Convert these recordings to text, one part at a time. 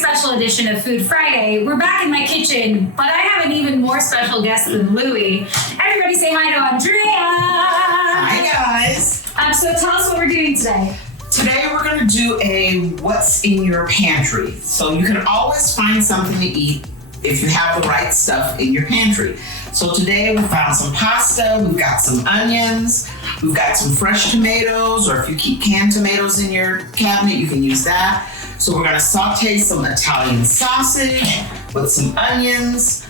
special edition of Food Friday. We're back in my kitchen, but I have an even more special guest than Louie. Everybody say hi to Andrea. Hi, guys. So tell us what we're doing today. Today we're going to do a what's in your pantry. So you can always find something to eat if you have the right stuff in your pantry. So today we found some pasta, we've got some onions, we've got some fresh tomatoes, or if you keep canned tomatoes in your cabinet, you can use that. So we're gonna saute some Italian sausage with some onions,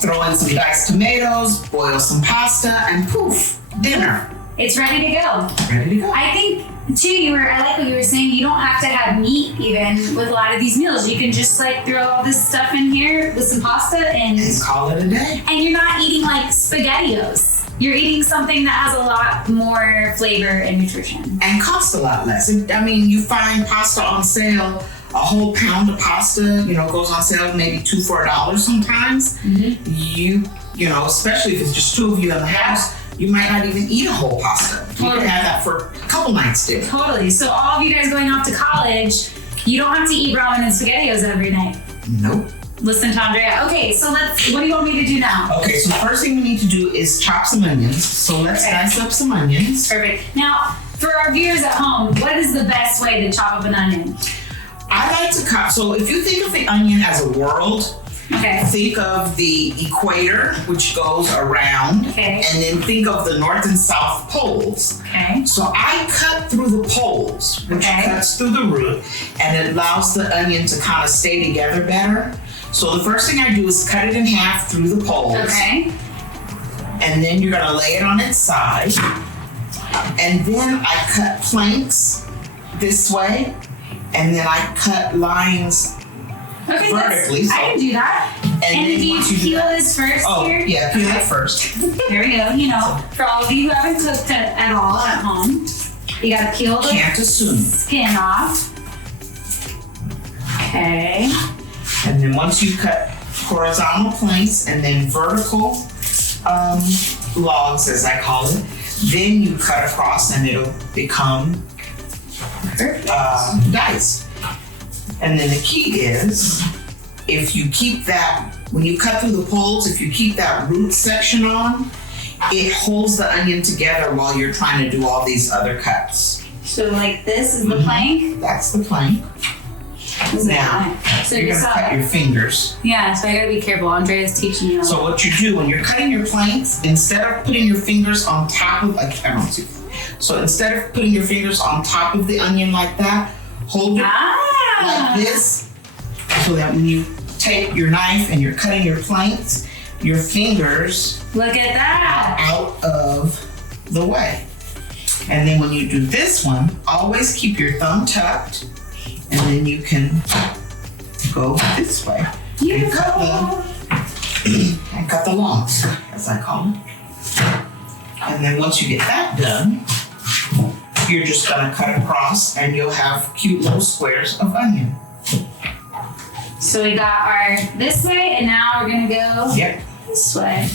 throw in some diced tomatoes, boil some pasta, and poof, dinner. It's ready to go. Ready to go. I think, too, I like what you were saying, you don't have to have meat even with a lot of these meals. You can just like throw all this stuff in here with some pasta and call it a day. And you're not eating like SpaghettiOs. You're eating something that has a lot more flavor and nutrition. And costs a lot less. I mean, you find pasta on sale, a whole pound of pasta, goes on sale maybe $2 for $1 sometimes. Mm-hmm. You know, especially if it's just two of you in the house, you might not even eat a whole pasta. You can have that for a couple nights too. Totally. So all of you guys going off to college, you don't have to eat ramen and SpaghettiOs every night. Nope. Listen to Andrea. Okay, so what do you want me to do now? Okay, so the first thing we need to do is chop some onions. So let's dice up some onions. Perfect. Now, for our viewers at home, what is the best way to chop up an onion? I like to cut, so if you think of the onion as a world, think of the equator, which goes around, and then think of the north and south poles. So I cut through the poles, which cuts through the root, and it allows the onion to kind of stay together better. So the first thing I do is cut it in half through the poles. And then you're gonna lay it on its side. And then I cut planks this way, and then I cut lines vertically. I can do that. And do you peel this first here? Yeah, peel it first. There we go. For all of you who haven't cooked at all at home, you gotta peel the skin off. Okay. And then once you cut horizontal planks and then vertical logs, as I call it, then you cut across and it'll become diced. And then the key is, if you keep that, when you cut through the poles, if you keep that root section on, it holds the onion together while you're trying to do all these other cuts. So like this is the plank? That's the plank. Now, so you're going to cut your fingers. Yeah, so I got to be careful. Andrea's teaching you. So what you do when you're cutting your planks, instead of putting your fingers on top of, so instead of putting your fingers on top of the onion like that, hold it like this, so that when you take your knife and you're cutting your planks, your fingers look at that are out of the way. And then when you do this one, always keep your thumb tucked, and then you can go this way and cut the logs, as I call them. And then once you get that done, you're just gonna cut across and you'll have cute little squares of onion. So we got our this way, and now we're gonna go this way.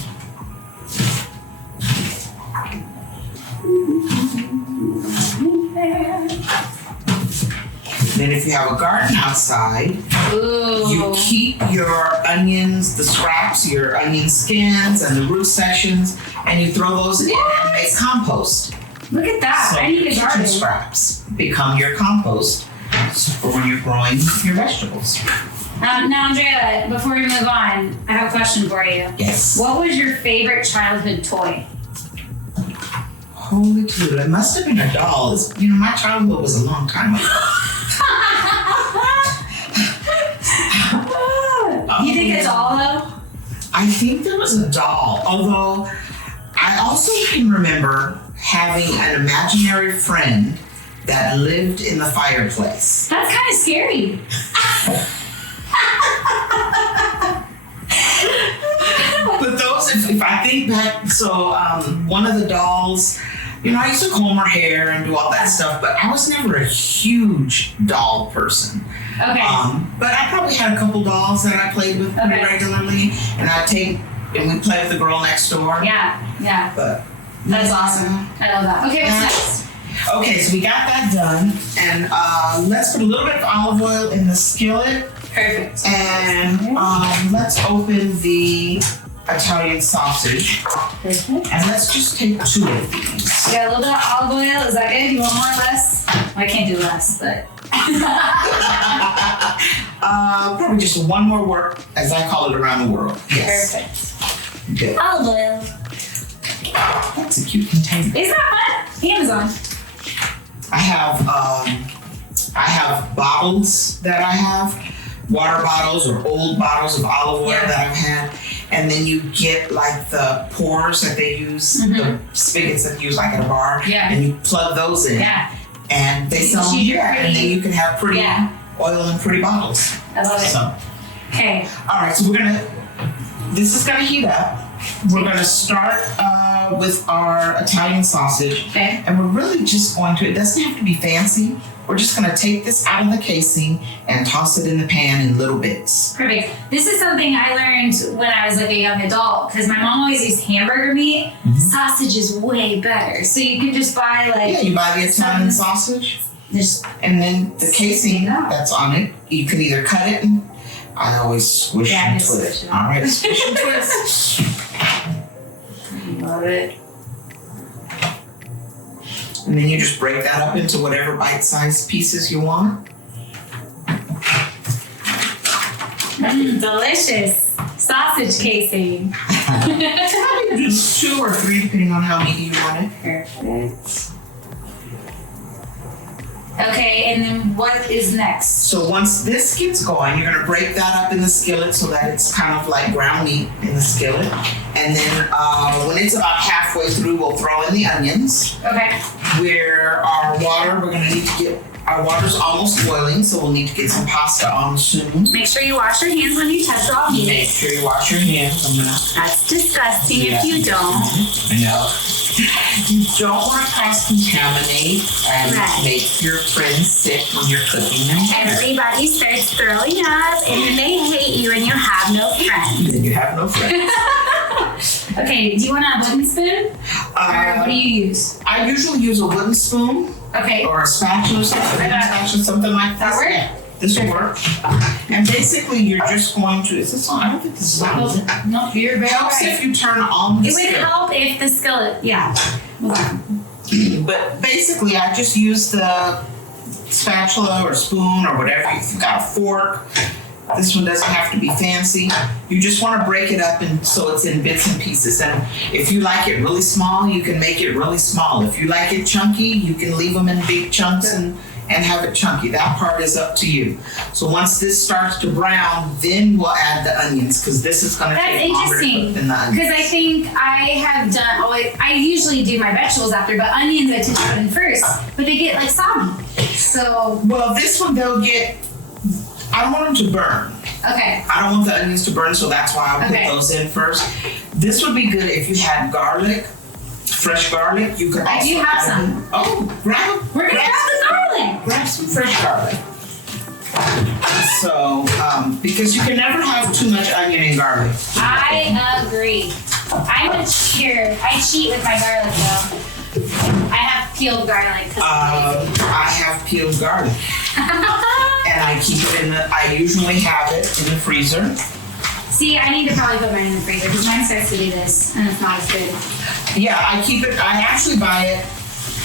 Then if you have a garden outside, you keep your onions, the scraps, your onion skins and the root sections, and you throw those in and make compost. Look at that. So I need a garden. Scraps become your compost for when you're growing your vegetables. Now, Andrea, before we move on, I have a question for you. Yes. What was your favorite childhood toy? Holy Toledo, it must have been a doll. My childhood was a long time ago. You think a doll, though? I think there was a doll, although I also can remember having an imaginary friend that lived in the fireplace. That's kind of scary. But those, if I think back, one of the dolls, I used to comb her hair and do all that stuff, but I was never a huge doll person. Okay. But I probably had a couple dolls that I played with regularly, and we play with the girl next door. Yeah. But that's awesome. I love that. Okay, what's next? Okay, so we got that done. And let's put a little bit of olive oil in the skillet. Perfect. And let's open the Italian sausage. Perfect. And let's just take 2 of these. You got a little bit of olive oil. Is that good? You want more or less? Well, I can't do less, but. Probably just 1 more work, as I call it around the world. Yes. Perfect. Good. Olive oil. That's a cute container. Isn't that fun? Amazon. I have bottles that I have, water bottles or old bottles of olive oil that I've had. And then you get like the pours that they use, the spigots that you use like at a bar. Yeah. And you plug those in. Yeah. And they sell them here. And then you can have pretty oil in pretty bottles. I love it. So. Okay. All right, so this is gonna heat up. We're gonna start with our Italian sausage. Okay. And we're really just going to, it doesn't have to be fancy. We're just gonna take this out of the casing and toss it in the pan in little bits. Perfect. This is something I learned when I was like a young adult, because my mom always used hamburger meat. Mm-hmm. Sausage is way better. So you can just buy like... Yeah, you buy the Italian sausage. And then the casing that's on it, you can either cut it and I always squish and twist. All right, squish and twist. Love it. And then you just break that up into whatever bite-sized pieces you want. Delicious. Sausage casing. Just 2 or 3 depending on how meaty you want it. Perfect. Okay, and then what is next? So once this gets going, you're gonna break that up in the skillet so that it's kind of like ground meat in the skillet. And then when it's about halfway through, we'll throw in the onions. Okay. Where our water, we're gonna need to get, our water's almost boiling, so we'll need to get some pasta on soon. Make sure you wash your hands when you touch raw meat. Make sure you wash your hands. That's disgusting if you don't. I know. You don't want to cross-contaminate and make your friends sick when you're cooking them. Everybody starts throwing up, and then they hate you, and you have no friends. Then you have no friends. Okay, do you want a wooden spoon? Or what do you use? I usually use a wooden spoon. Okay. Or a spatula, something like that. That work? Yeah, this will work. And basically, you're just going to, is this on? I don't think this is on, is it? No, you're very helps if you turn on the skillet. It would help if the skillet, But basically, I just use the spatula or spoon or whatever. If you've got a fork, this one doesn't have to be fancy. You just want to break it up and so it's in bits and pieces. And if you like it really small, you can make it really small. If you like it chunky, you can leave them in big chunks and have it chunky. That part is up to you. So once this starts to brown, then we'll add the onions because this is going to take longer to cook than the onions. Because I think I usually do my vegetables after, but onions I tend to put in first. But they get like soggy. So. Well, this one they'll get. I don't want them to burn. Okay. I don't want the onions to burn, so that's why I put those in first. This would be good if you had garlic, fresh garlic. You could. I do have some. Oh, grab. We're gonna have the garlic. Grab some fresh garlic. So, because you can never have too much onion and garlic. I agree. I cheat with my garlic though. I have peeled garlic. I have peeled garlic. And I keep it I usually have it in the freezer. See, I need to probably put mine in the freezer because mine starts to do this and it's not as good. Yeah, I actually buy it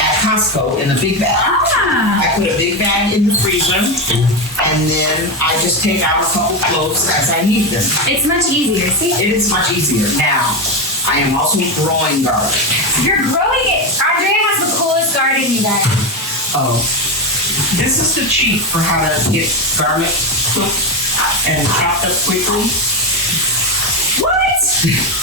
at Costco in a big bag. I put a big bag in the freezer and then I just take out a couple cloves as I need them. It's much easier, see? It is much easier. Now, I am also growing garlic. You're growing it? Andrea has the coolest garden, you guys. Oh. This is the cheat for how to get garlic cooked and chopped up quickly. What?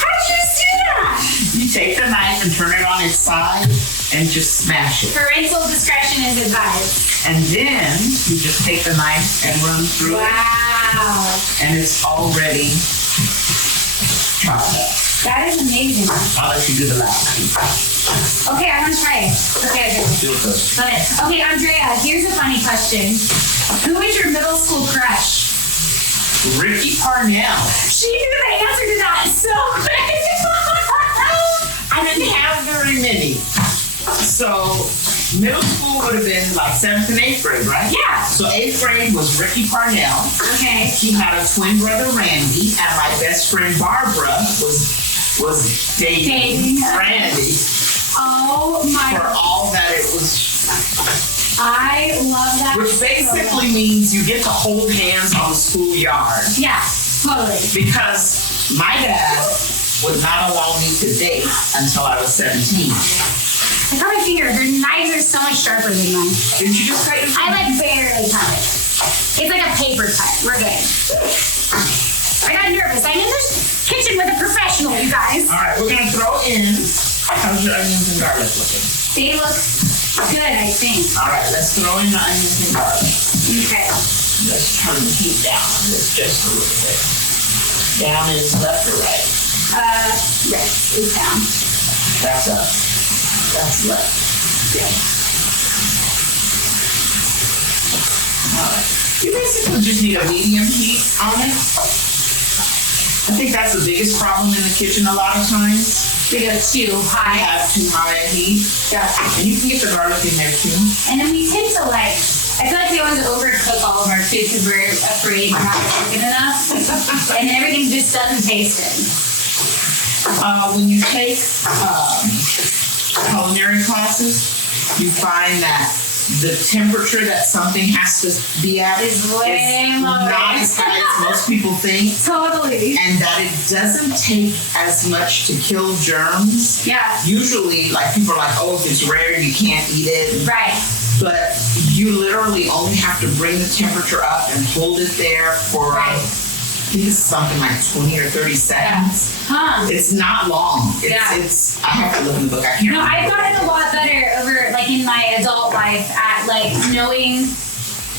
How'd you just do that? You take the knife and turn it on its side and just smash it. Parental discretion is advised. And then you just take the knife and run through it. Wow. And it's already chopped up. That is amazing. I'll let you do the last piece. Okay, I'm gonna try it. Okay. Do it first. Love it. Okay, Andrea, here's a funny question. Who is your middle school crush? Ricky Parnell. She knew the answer to that so quick. I didn't have very many. So Middle school would have been like 7th and 8th grade, right? Yeah. So 8th grade was Ricky Parnell. Okay. He had a twin brother, Randy, and my best friend Barbara was dating Randy. Oh my! For all that it was. I love that. Which basically means you get to hold hands on the schoolyard. Yeah, totally. Because my dad would not allow me to date until I was 17. I got my finger. Her knives are so much sharper than mine. Didn't you just cut your finger? I barely cut it. It's like a paper cut. We're good. I got nervous. I'm in the kitchen with a professional, you guys. All right, we're gonna throw in. How's your onions and garlic looking? They look good, I think. All right, let's throw in the onions and garlic. Okay. Let's turn the heat down on this just a little bit. Down is left or right? Right. It's down. That's up. That's left. Yeah. All right. You basically just need a medium heat on it. I think that's the biggest problem in the kitchen a lot of times. We go too high. We have too high a heat. Yeah. And you can get the garlic in there too. And then we tend to I feel like we always overcook all of our food because we're afraid we're not cooking enough. And everything just doesn't taste good. When you take culinary classes, you find that the temperature that something has to be at is way lower. Not as high as most people think. Totally. And that it doesn't take as much to kill germs. Yeah. Usually, people are like, oh, if it's rare, you can't eat it. Right. But you literally only have to bring the temperature up and hold it there for, I think it's something like 20 or 30 seconds. Yeah. Huh. It's not long. It's I have to look in the book. I can't remember. I've gotten a lot better over, in my adult life at, knowing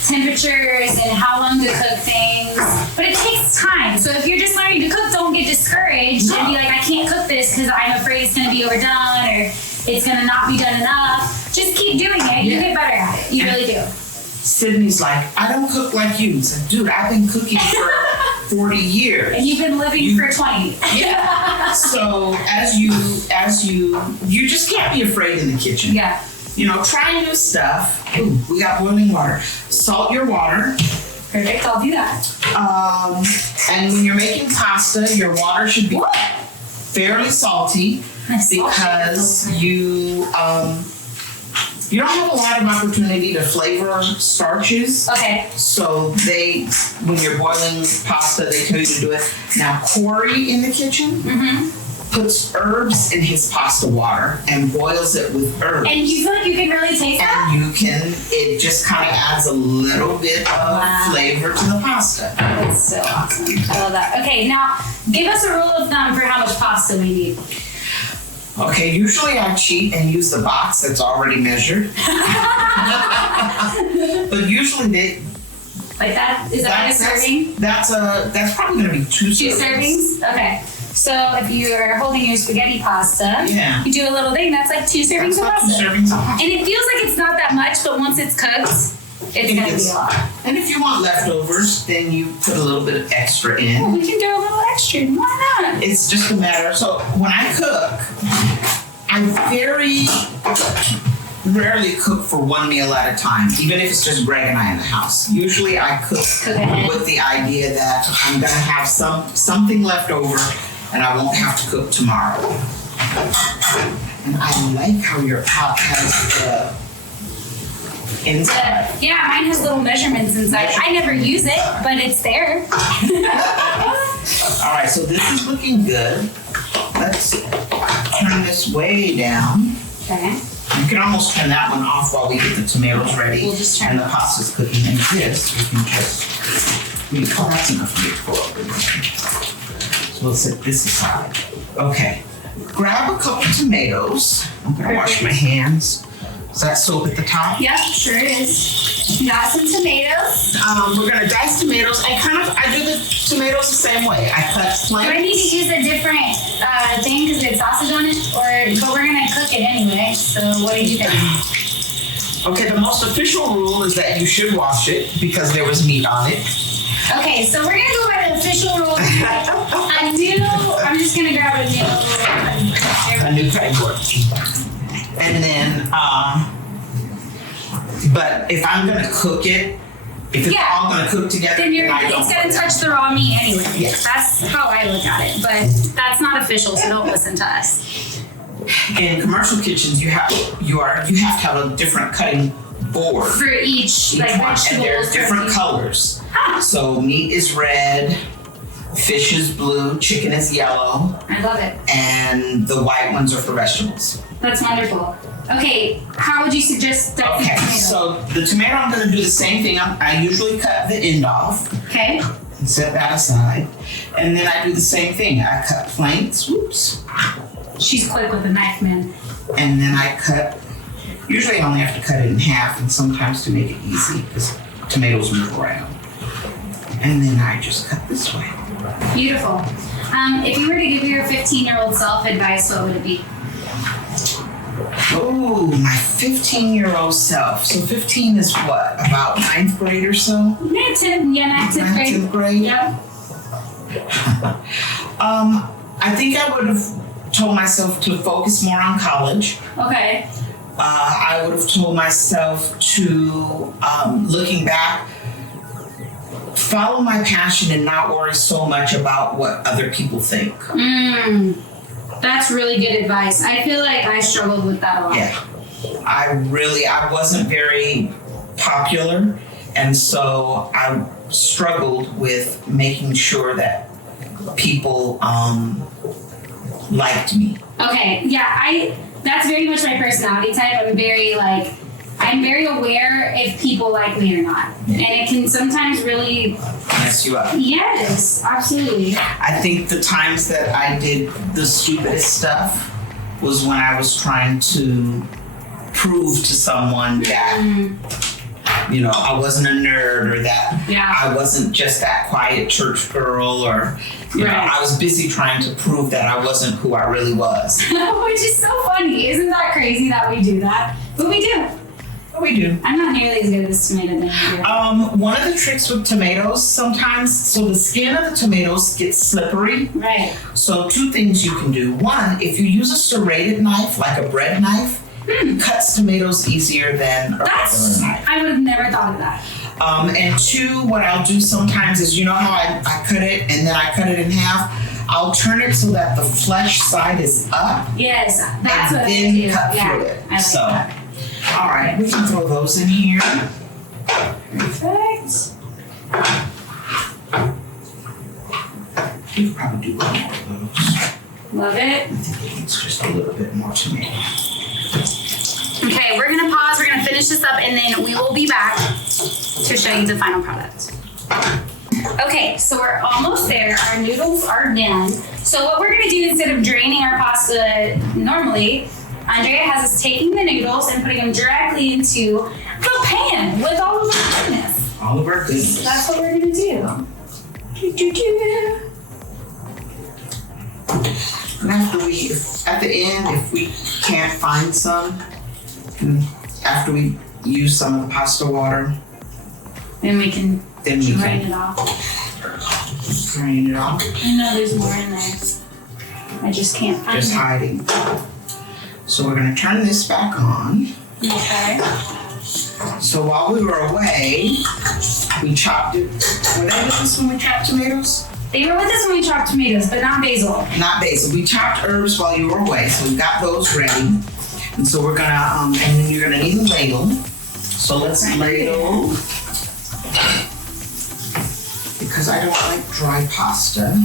temperatures and how long to cook things. But it takes time. So if you're just learning to cook, don't get discouraged and be like, I can't cook this because I'm afraid it's going to be overdone or it's going to not be done enough. Just keep doing it. You get better at it. You really do. Sydney's like, I don't cook like you. It's like, dude, I've been cooking for 40 years. And you've been living for 20. Yeah. So as you just can't be afraid in the kitchen. Yeah. Try new stuff. Ooh, we got boiling water. Salt your water. Perfect, I'll do that. And when you're making pasta, your water should be fairly salty because you don't have a lot of opportunity to flavor starches. Okay. So when you're boiling pasta, they tell you to do it. Now, Corey in the kitchen puts herbs in his pasta water and boils it with herbs. And you feel like you can really taste that? And it just kind of adds a little bit of flavor to the pasta. That's so awesome. I love that. Okay, now give us a rule of thumb for how much pasta we need. Okay, usually I cheat and use the box that's already measured. But usually like that? Is that a serving? That's probably going to be two servings. Okay. So if you're holding your spaghetti pasta, you do a little thing, that's like 2 servings of pasta. 2 servings of pasta. And it feels like it's not that much, but once it's cooked, it's going to be a lot. And if you want leftovers, then you put a little bit of extra in. Oh, we can do a little extra. Why not? It's just a matter. So when I cook, I very rarely cook for one meal at a time, even if it's just Greg and I in the house. Usually I cook with the idea that I'm going to have something left over and I won't have to cook tomorrow. And I like how your pot has the inside. Yeah, mine has little measurements inside. I never use it, but it's there. All right, so this is looking good. Let's turn this way down. Okay. You can almost turn that one off while we get the tomatoes ready. We'll just turn and the pasta's cooking. And this, we can just, that's enough to get full. So we'll set this aside. Okay. Grab a couple tomatoes. I'm gonna wash my hands. Is that soap at the top? Yep, sure is. We got some tomatoes. We're gonna dice tomatoes. I do the tomatoes the same way. I cut planks. Do I need to use a different thing because it's sausage on it? But we're gonna cook it anyway, so what do you think? Okay, the most official rule is that you should wash it because there was meat on it. Okay, so we're gonna go by the official rule. I'm just gonna grab a new cutting board. And then But if I'm gonna cook it, if it's all gonna cook together, then it's gonna touch the raw meat anyway. Yes. That's how I look at it. But that's not official, so don't listen to us. In commercial kitchens, you have to have a different cutting board for each like one, vegetables. And there's different colors. Huh. So meat is red, fish is blue, chicken is yellow. I love it. And the white ones are for vegetables. That's wonderful. Okay, how would you suggest that? Okay, so the tomato, I'm going to do the same thing. I usually cut the end off. Okay. And set that aside. And then I do the same thing. I cut planks. Whoops. She's quick with a knife, man. And then I cut, usually I only have to cut it in half, and sometimes to make it easy, because tomatoes move around. And then I just cut this way. Beautiful. If you were to give your 15-year-old self advice, what would it be? Oh, my 15-year-old self. So 15 is what? About 9th grade or so? Yeah, 10th grade. Yep. I think I would have told myself to focus more on college. Okay. I would have told myself to, looking back, follow my passion and not worry so much about what other people think. That's really good advice. I feel like I struggled with that a lot. Yeah. I wasn't very popular, and so I struggled with making sure that people liked me. Okay, yeah, that's very much my personality type. I'm very aware if people like me or not. And it can sometimes really mess you up. Yes, absolutely. I think the times that I did the stupidest stuff was when I was trying to prove to someone that, I wasn't a nerd, or that I wasn't just that quiet church girl, or, I was busy trying to prove that I wasn't who I really was. Which is so funny. Isn't that crazy that we do that? But we do. We do. I'm not nearly as good at this tomato than you do. One of the tricks with tomatoes sometimes, so the skin of the tomatoes gets slippery. Right. So 2 things you can do. 1, if you use a serrated knife, like a bread knife, it cuts tomatoes easier than a regular knife. I would have never thought of that. And 2, what I'll do sometimes is, how I cut it and then I cut it in half? I'll turn it so that the flesh side is up. Yes, that's what I do. And then cut through it. I like that. All right, we can throw those in here. Perfect. We could probably do one more of those. Love it. I think it's just a little bit more tomato. Okay, we're gonna pause, we're gonna finish this up, and then we will be back to show you the final product. Okay, so we're almost there. Our noodles are done. So what we're gonna do, instead of draining our pasta normally, Andrea has us taking the noodles and putting them directly into the pan with all of our goodness. All of our goodness. So that's what we're gonna do. And at the end, if we can't find some, after we use some of the pasta water, then we can drain it off. Drain it off. I know there's more in there. I just can't find it. Just hiding. So we're going to turn this back on. Okay. So while we were away, we chopped it. Were they with us when we chopped tomatoes? They were with us when we chopped tomatoes, but not basil. Not basil. We chopped herbs while you were away, so we got those ready. And so we're gonna, and then you're gonna need a ladle. So let's ladle. Because I don't like dry pasta.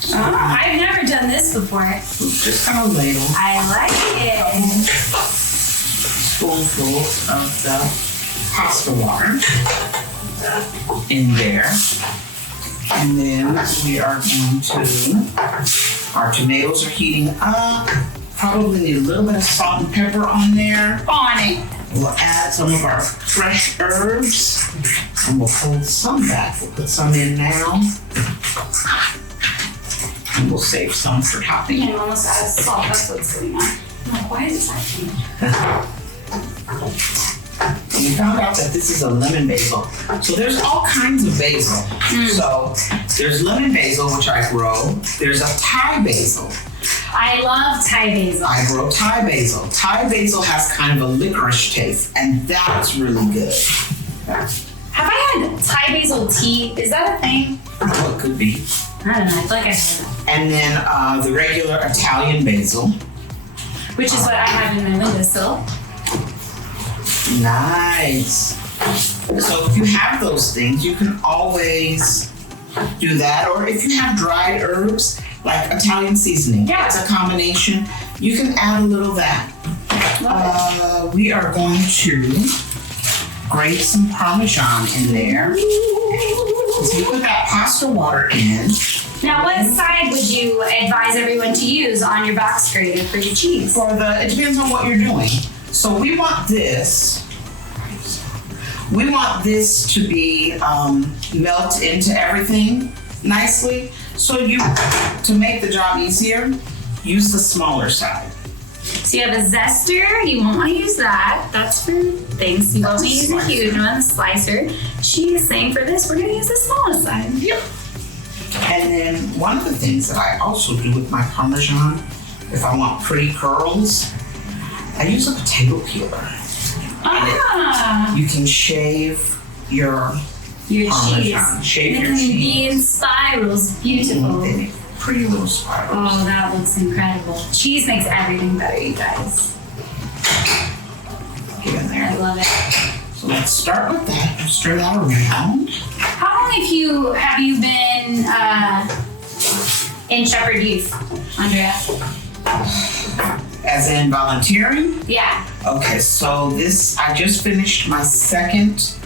So I've never done this before. Just kind of ladle. I like it. Spoonfuls of the pasta water in there. And then we are going to, our tomatoes are heating up. Probably need a little bit of salt and pepper on there. On it. We'll add some of our fresh herbs. And we'll hold some back. We'll put some in now. And we'll save some for topping. Yeah, almost out of salt. That's what's going on. I'm like, why is this happening? We found out that this is a lemon basil. So there's all kinds of basil. So there's lemon basil, which I grow. There's a Thai basil. I love Thai basil. I grow Thai basil. Thai basil has kind of a licorice taste, and that's really good. Have I had Thai basil tea? Is that a thing? Oh, it could be. I don't know. I feel like I've had that. And then the regular Italian basil. Which is what I have in my windowsill. Nice. So if you have those things, you can always do that. Or if you have dried herbs, like Italian seasoning, it's a combination. You can add a little of that. We are going to grate some Parmesan in there. So you put that pasta water in. Now, what side would you advise everyone to use on your box grater for your cheese? It depends on what you're doing. So we want this. We want this to be melt into everything nicely. So to make the job easier, use the smaller side. So you have a zester, you won't want to use that. That's for things. You won't use a huge one, the slicer. She's saying for this, we're gonna use the smallest side. Yep. And then one of the things that I also do with my Parmesan, if I want pretty curls, I use a potato peeler. You can shave your Parmesan. Cheese. Shave your can cheese. be in spirals. Beautiful. Pretty little spirals. Oh, that looks incredible. Cheese makes everything better, you guys. Get in there. I love it. So let's start with that. Stir that around. How long have you been in Shepherd Youth, Andrea? As in volunteering? Yeah. Okay, so I just finished my second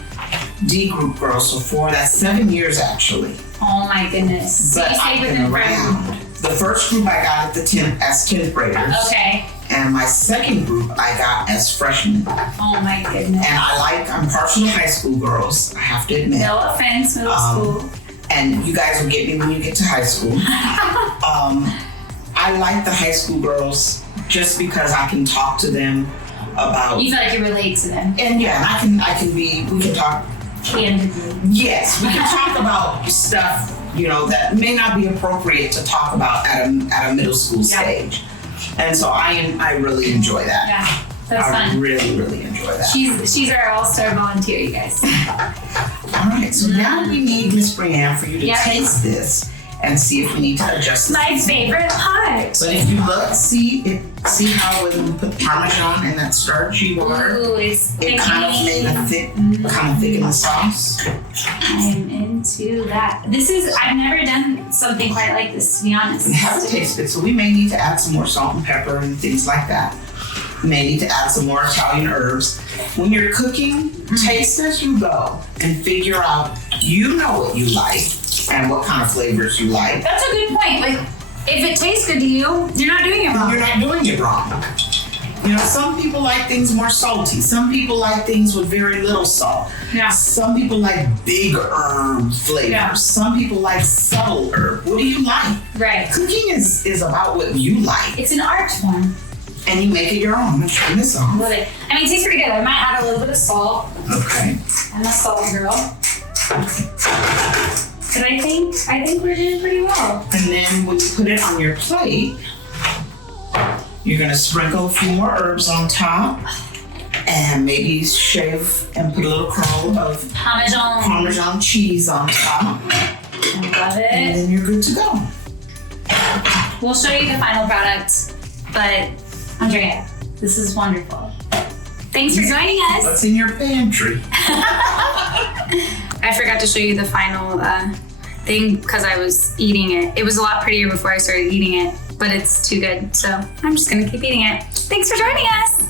D group girl, so that's 7 years actually. Oh my goodness. But I've been around. The first group I got as 10th graders. Okay. And my second group I got as freshmen. Oh my goodness. And I'm partial to high school girls, I have to admit. No offense, middle school. And you guys will get me when you get to high school. I like the high school girls just because I can talk to them about. You feel like you relate to them. And yeah, we can talk. Candidly. Yes, we can talk about stuff, that may not be appropriate to talk about at a middle school stage. And so I really enjoy that. Yeah, that's fun. I really, really enjoy that. She's our all-star volunteer, you guys. All right, so now we need Miss Brianne for you to taste this and see if we need to adjust. My favorite part. But if you look, see how when we put Parmesan in that starchy water, it kind of made a thicken the sauce. I'm into that. I've never done something quite like this, to be honest. It has to taste good, so we may need to add some more salt and pepper and things like that. We may need to add some more Italian herbs. When you're cooking, taste as you go and figure out, what you like and what kind of flavors you like. That's a good point. Like, if it tastes good to you, you're not doing it wrong. You're not doing it wrong. Some people like things more salty. Some people like things with very little salt. Yeah. Some people like big herb flavors. Yeah. Some people like subtle herb. What do you like? Right. Cooking is about what you like. It's an art form. And you make it your own. I'm going to turn this on. Love it. I mean, it tastes pretty good. I might add a little bit of salt. Okay. I'm a salt girl. But I think we're doing pretty well. And then when you put it on your plate, you're gonna sprinkle a few more herbs on top, and maybe shave and put a little curl of Parmesan cheese on top. I love it. And then you're good to go. We'll show you the final product, but Andrea, this is wonderful. Thanks for joining us. What's in your pantry? I forgot to show you the final thing because I was eating it. It was a lot prettier before I started eating it, but it's too good. So I'm just gonna keep eating it. Thanks for joining us.